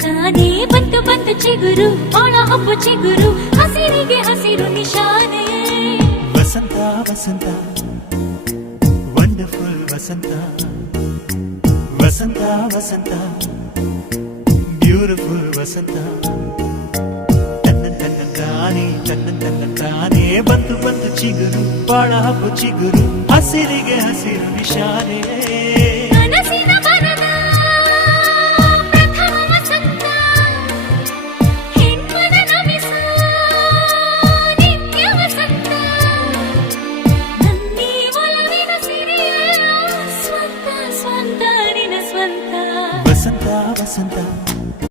ತಂತಾನೇ ಬಂತು ಬಂತು ಚಿಗುರು ಬಾಳ ಹಬ್ಬ ಚಿಗುರು ಹಸಿರಿಗೆ ಹಸಿರು ನಿಶಾನೆ ವಸಂತ ವಸಂತ ವಂಡರ್ಫುಲ್ ವಸಂತ ವಸಂತ ವಸಂತ ಬ್ಯೂಟಿಫುಲ್ ವಸಂತ ತಾನೇ ಬಂತು ಬಂತು ಚಿಗುರು ಬಾಳ ಹಬ್ಬ ಚಿಗುರು ಹಸಿರಿಗೆ ಹಸಿರು ನಿಶಾನೆ